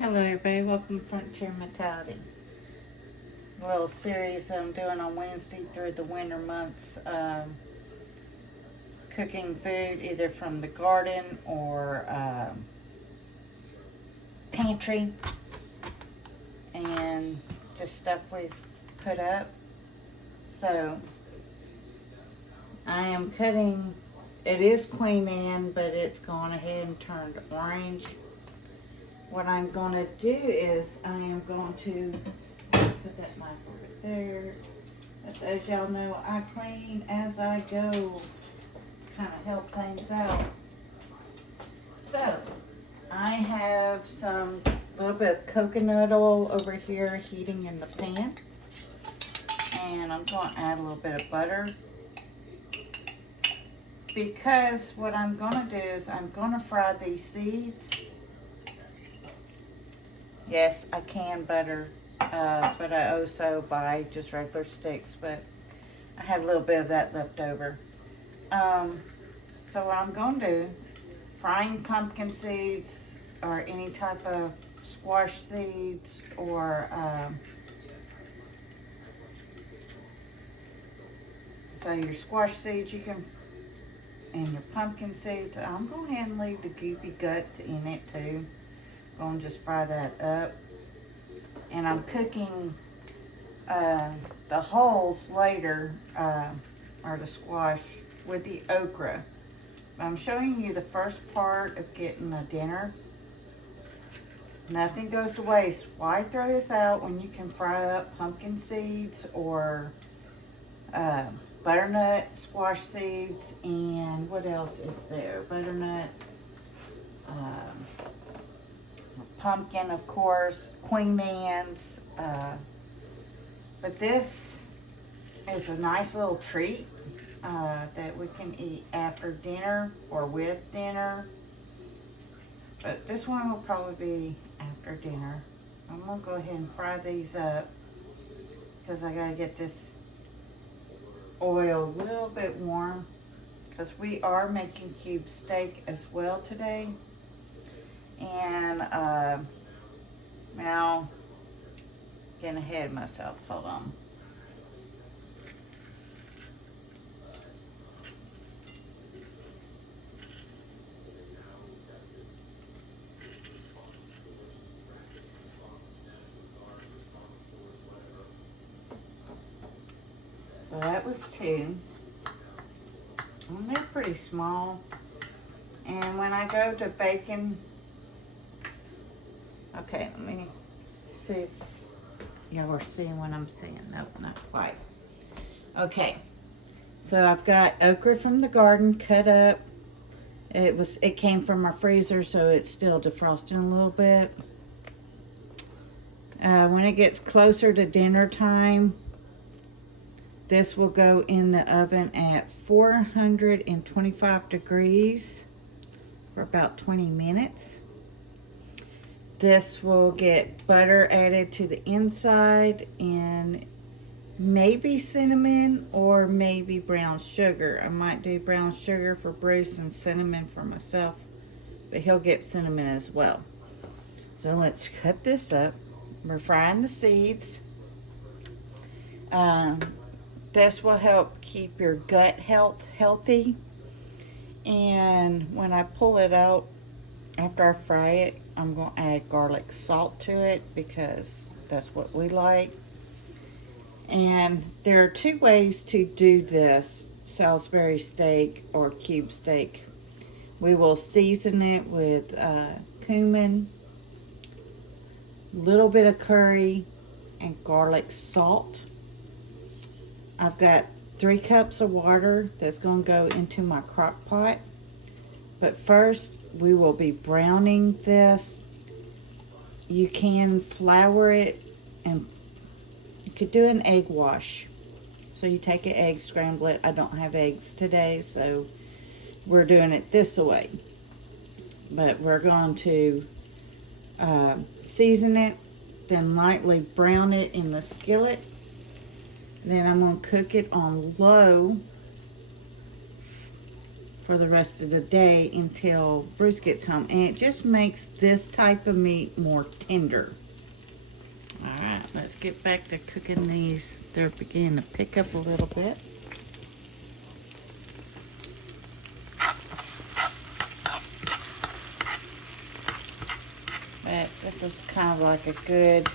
Hello everybody, welcome to Frontier Mentality. A little series I'm doing on Wednesday through the winter months, cooking food either from the garden or pantry, and just stuff we've put up. So I am cutting, it is Queen Anne, but it's gone ahead and turned orange. What I'm going to do is I am going to put that knife over there. As y'all know, I clean as I go, kind of help things out. So I have some little bit of coconut oil over here heating in the pan, and I'm going to add a little bit of butter, because what I'm going to do is I'm going to fry these seeds. Yes, I can butter, but I also buy just regular sticks, but I had a little bit of that left over. So what I'm going to do, frying pumpkin seeds or any type of squash seeds or so your squash seeds you can, and your pumpkin seeds, I'm going to go ahead and leave the goopy guts in it too. Going to just fry that up, and I'm cooking the hulls later, or the squash with the okra. I'm showing you the first part of getting a dinner. Nothing goes to waste. Why throw this out when you can fry up pumpkin seeds or butternut squash seeds, and what else is there? Butternut, pumpkin, of course, Queen Anne's. But this is a nice little treat that we can eat after dinner or with dinner. But this one will probably be after dinner. I'm going to go ahead and fry these up because I got to get this oil a little bit warm, because we are making cube steak as well today. And now, getting ahead of myself, hold on. So that was two. And they're pretty small. And when I go to baking, okay, let me see if y'all are seeing what I'm seeing. Nope, not quite. Okay, so I've got okra from the garden cut up. It came from my freezer, so it's still defrosting a little bit. When it gets closer to dinner time, this will go in the oven at 425 degrees for about 20 minutes. This will get butter added to the inside and maybe cinnamon or maybe brown sugar. I might do brown sugar for Bruce and cinnamon for myself, but he'll get cinnamon as well. So let's cut this up. We're frying the seeds. This will help keep your gut health healthy. And when I pull it out, after I fry it, I'm going to add garlic salt to it because that's what we like. And there are two ways to do this Salisbury steak or cube steak. We will season it with cumin, a little bit of curry, and garlic salt. I've got 3 cups of water that's going to go into my crock pot. But first, we will be browning this. You can flour it, and you could do an egg wash. So you take an egg, scramble it. I don't have eggs today, so we're doing it this way. But we're going to season it, then lightly brown it in the skillet. Then I'm going to cook it on low for the rest of the day until Bruce gets home. And it just makes this type of meat more tender. Alright, let's get back to cooking these. They're beginning to pick up a little bit. But this is kind of like a good,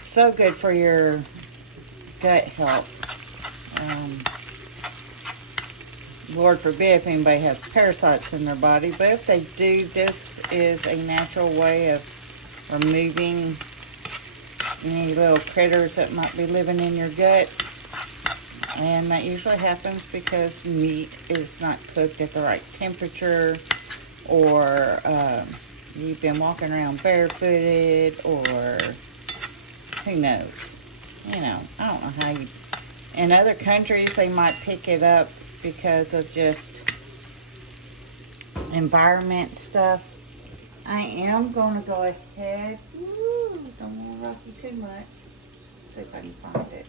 so good for your gut health. Lord forbid if anybody has parasites in their body, but if they do, this is a natural way of removing any little critters that might be living in your gut. And that usually happens because meat is not cooked at the right temperature, or you've been walking around barefooted, or who knows. You know, I don't know how you... In other countries, they might pick it up because of just environment stuff. I am going to go ahead. Ooh, don't want to rock you too much. See if I can find it.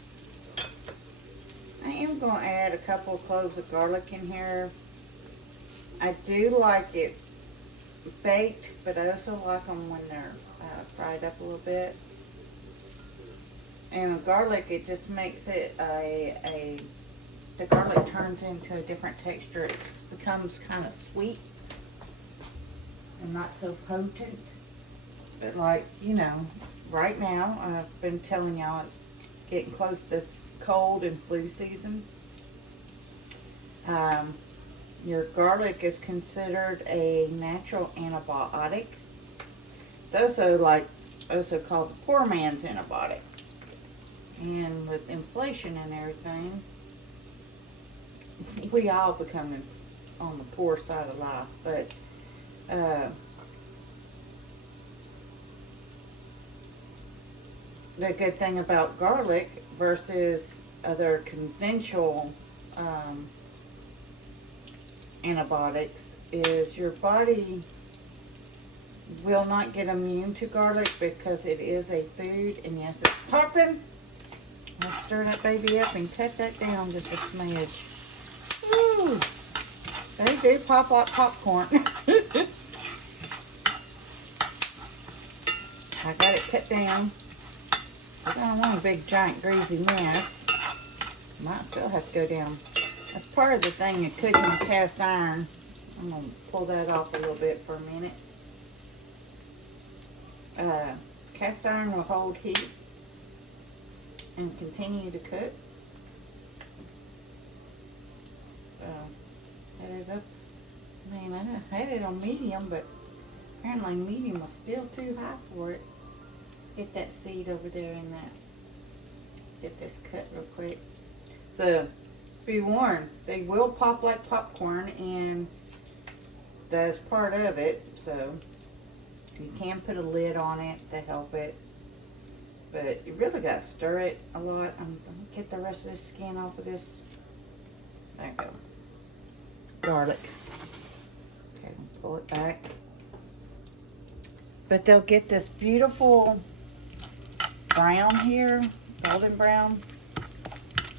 I am going to add a couple of cloves of garlic in here. I do like it baked, but I also like them when they're fried up a little bit. And the garlic, it just makes it the garlic turns into a different texture. It becomes kind of sweet and not so potent. But like, you know, right now, I've been telling y'all it's getting close to cold and flu season. Your garlic is considered a natural antibiotic. It's also called the poor man's antibiotic. And with inflation and everything, we all become on the poor side of life. But the good thing about garlic versus other conventional antibiotics is your body will not get immune to garlic because it is a food. And yes, it's popping. Let's stir that baby up and cut that down just a smidge. Woo! They do pop like popcorn. I got it cut down. I don't want a big, giant, greasy mess. Might still have to go down. That's part of the thing of cooking with cast iron. I'm going to pull that off a little bit for a minute. Cast iron will hold heat and continue to cook. So, head it up. I mean, I had it on medium, but apparently medium was still too high for it. Get that seed over there in that. Get this cut real quick. So, be warned, they will pop like popcorn, and that's part of it. So, you can put a lid on it to help it. But you really got to stir it a lot. I'm going to get the rest of the skin off of this. There you go. Garlic. Okay, pull it back. But they'll get this beautiful brown here, golden brown.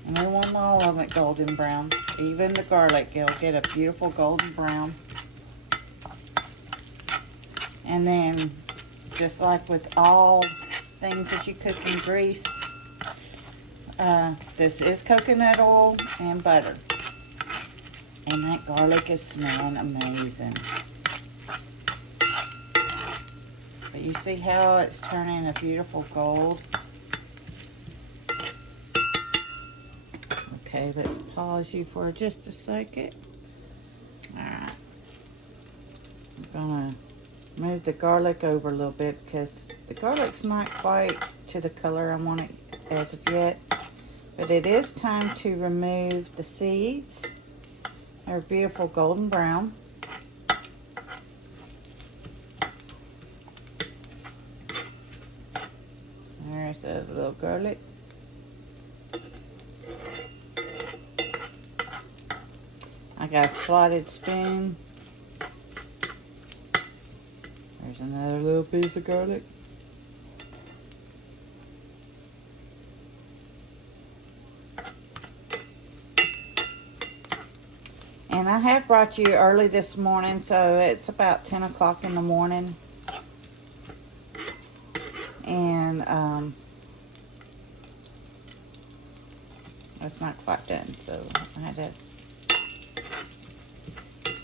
And I want all of it golden brown. Even the garlic, it'll get a beautiful golden brown. And then, just like with all things that you cook in grease, this is coconut oil and butter. And that garlic is smelling amazing. But you see how it's turning a beautiful gold? Okay, let's pause you for just a second. Alright. I'm gonna move the garlic over a little bit because the garlic's not quite to the color I want it as of yet. But it is time to remove the seeds. They're beautiful golden brown. There's a little garlic. I got a slotted spoon. There's another little piece of garlic. And I have brought you early this morning, so it's about 10 o'clock in the morning. And it's not quite done, so I had to,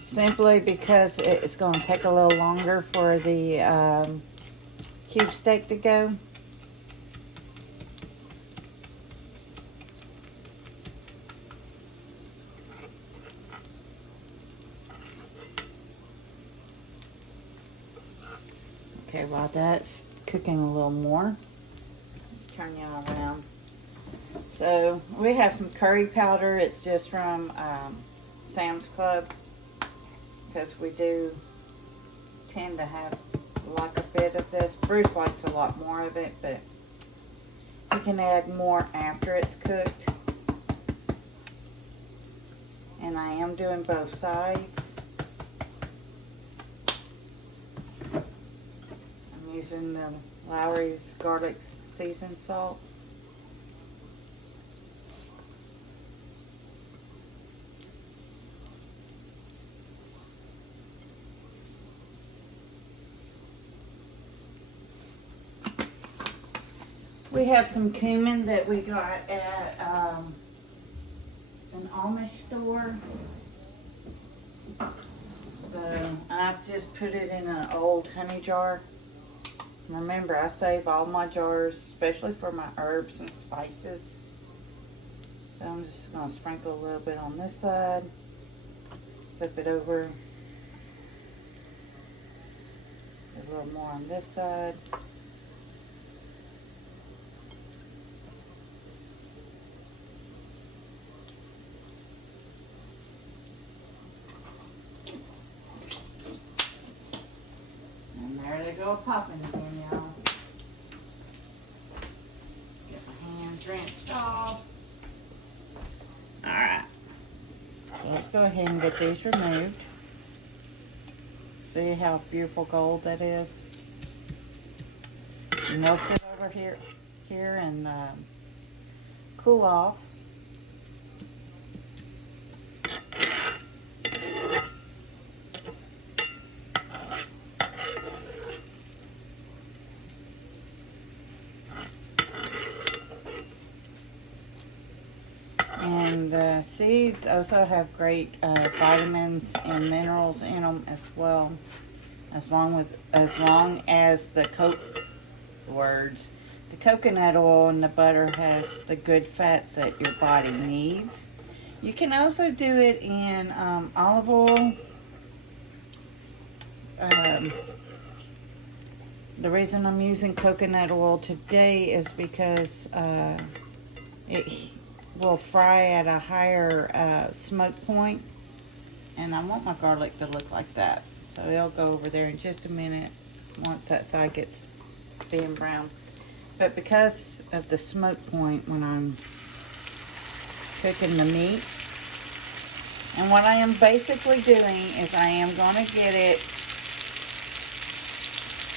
simply because it's going to take a little longer for the cube steak to go. Okay, while that's cooking a little more, let's turn y'all around. So we have some curry powder. It's just from Sam's Club, because we do tend to have like a bit of this. Bruce likes a lot more of it, but you can add more after it's cooked. And I am doing both sides. I'm using the Lowry's garlic seasoned salt. We have some cumin that we got at an Amish store. So I've just put it in an old honey jar. Remember, I save all my jars, especially for my herbs and spices. So I'm just going to sprinkle a little bit on this side. Flip it over. A little more on this side. Go popping again, y'all. Get my hands rinsed off. Alright. So let's go ahead and get these removed. See how beautiful gold that is? And they'll sit over here and cool off. And the seeds also have great vitamins and minerals in them as well, as long as the coconut oil and the butter has the good fats that your body needs. You can also do it in olive oil. The reason I'm using coconut oil today is because it will fry at a higher smoke point, and I want my garlic to look like that. So it'll go over there in just a minute once that side gets being brown. But because of the smoke point when I'm cooking the meat, and what I am basically doing is I am going to get it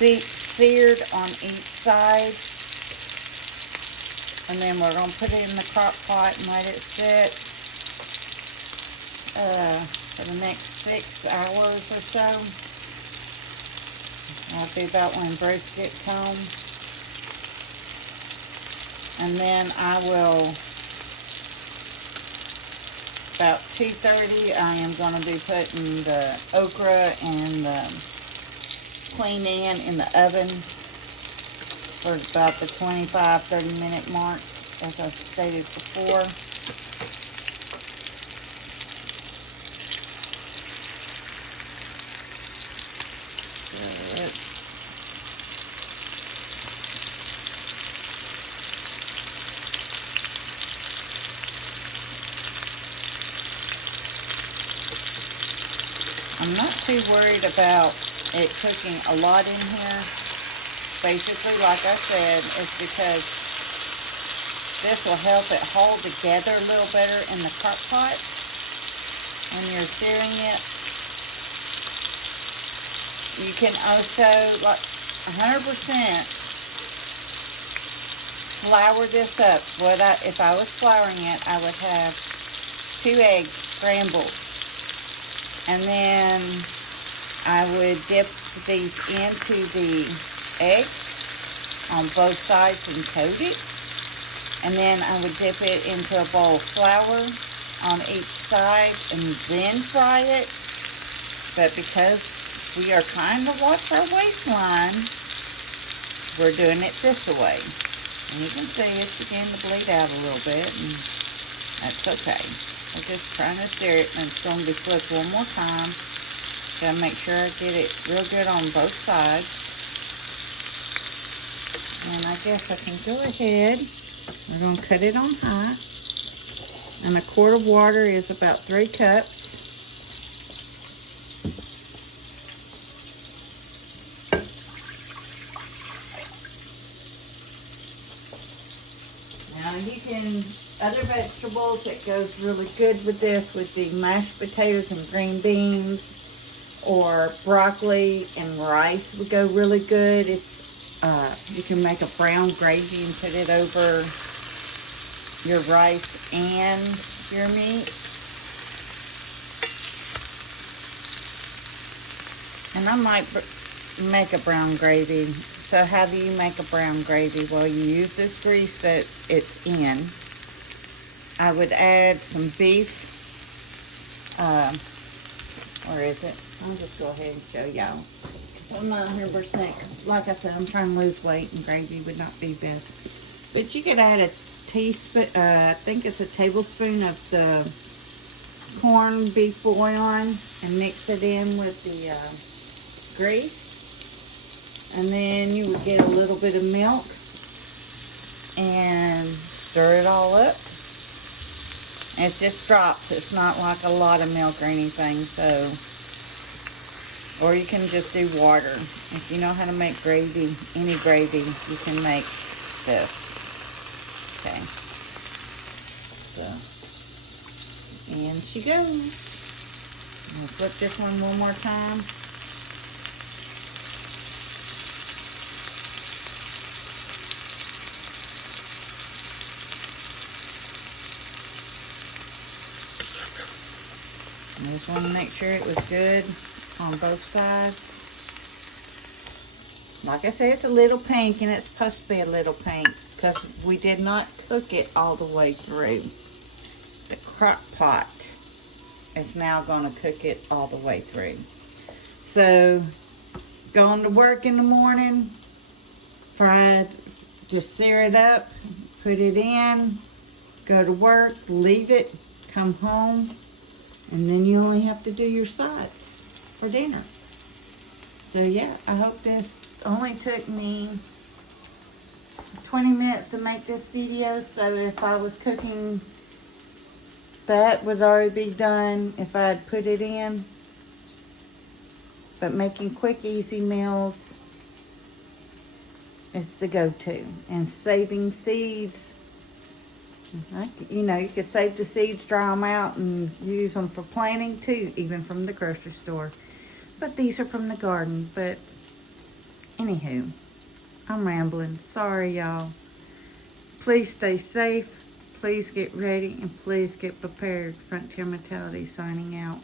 seared on each side. And then we're going to put it in the crock pot and let it sit for the next 6 hours or so. That'll be about when Bruce gets home. And then I will, about 2:30, I am going to be putting the okra and the queen Anne in the oven for about the 25-30 minute mark, as I stated before. Good. I'm not too worried about it cooking a lot in here. Basically, like I said, it's because this will help it hold together a little better in the crock pot when you're searing it. You can also, like 100%, flour this up. If I was flouring it, I would have 2 eggs scrambled And then I would dip these into the egg on both sides and coat it. And then I would dip it into a bowl of flour on each side and then fry it. But because we are trying to watch our waistline, we're doing it this way. And you can see it's beginning to bleed out a little bit, and that's okay. We're just trying to stir it, and it's going to be flipped one more time. Gotta make sure I get it real good on both sides. And I guess I can go ahead. We're going to cut it on high. And a quart of water is about 3 cups. Now you can, other vegetables that goes really good with this would be mashed potatoes and green beans, or broccoli and rice would go really good. You can make a brown gravy and put it over your rice and your meat. And I might make a brown gravy. So how do you make a brown gravy? Well, you use this grease that it's in. I would add some beef. Where is it? I'll just go ahead and show y'all. I'm not 100%. Like I said, I'm trying to lose weight, and gravy would not be best. But you could add a teaspoon, I think it's a tablespoon of the corned beef bouillon, and mix it in with the grease. And then you would get a little bit of milk and stir it all up. And it's just drops. It's not like a lot of milk or anything. So, or you can just do water. If you know how to make gravy, any gravy, you can make this. Okay. So, and she goes. I'll flip this one more time. I just want to make sure it was good on both sides. Like I said, it's a little pink, and it's supposed to be a little pink because we did not cook it all the way through. The crock pot is now going to cook it all the way through. So, going to work in the morning, fry it, just sear it up, put it in, go to work, leave it, come home, and then you only have to do your sides for dinner. So yeah, I hope this only took me 20 minutes to make this video. So if I was cooking, that would already be done if I had put it in. But making quick, easy meals is the go-to. And saving seeds, you know, you could save the seeds, dry them out, and use them for planting too, even from the grocery store. But these are from the garden. But anywho, I'm rambling. Sorry, y'all. Please stay safe. Please get ready, and please get prepared. Frontier Mentality signing out.